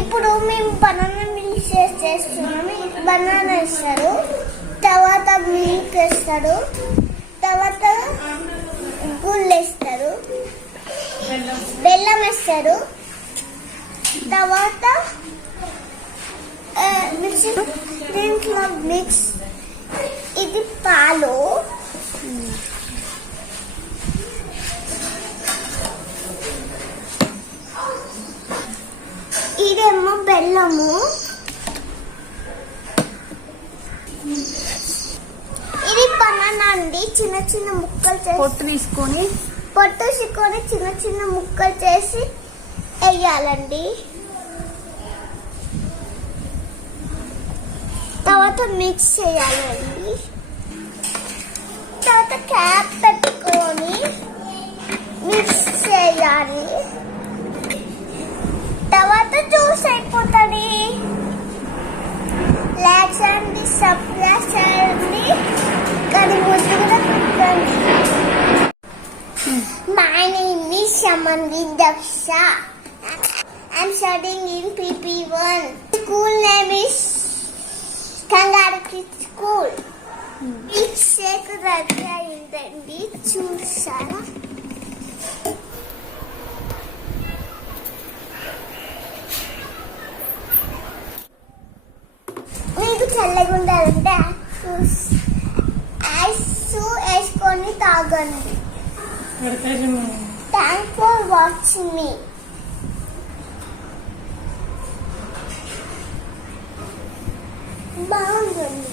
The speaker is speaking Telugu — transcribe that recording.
ఇప్పుడు మేము బనానా మిల్క్ షేక్ చేస్తున్నాము. బనానా ఇస్తారు, తర్వాత మిల్క్ వేస్తారు, తర్వాత గుళ్ళు వేస్తారు, బెల్లం వేస్తారు, తర్వాత దీంట్లో మిక్స్. ఇది పాలు, ఇదేమో బెల్లము, ఇది బనానా అండి. చిన్న చిన్న ముక్కలు చేసి పొట్టు తీసుకొని చిన్న చిన్న ముక్కలు చేసి వేయాలండి. తర్వాత మిక్స్ చేయాలండి. తర్వాత క్యాప్ పెట్టుకొని మిక్స్ చేయాలి. తర్వాత జ్యూస్ అయిపోతుంది. లైక్ చేయండి, సబ్స్క్రైబ్ చేయండి, కానీ ముందు కూడా పెట్టండి. My name is Shamanvi Daksha. I'm studying in PP1. School name is Kangaroo Kids School. Milk shake ready అయిందండి, చూసారా? మీకు చల్లగా ఉండాలంటే ఐస్ వేసుకొని తాగండి. థ్యాంక్స్ ఫర్ వాచింగ్ మీ. బాగుంటుంది.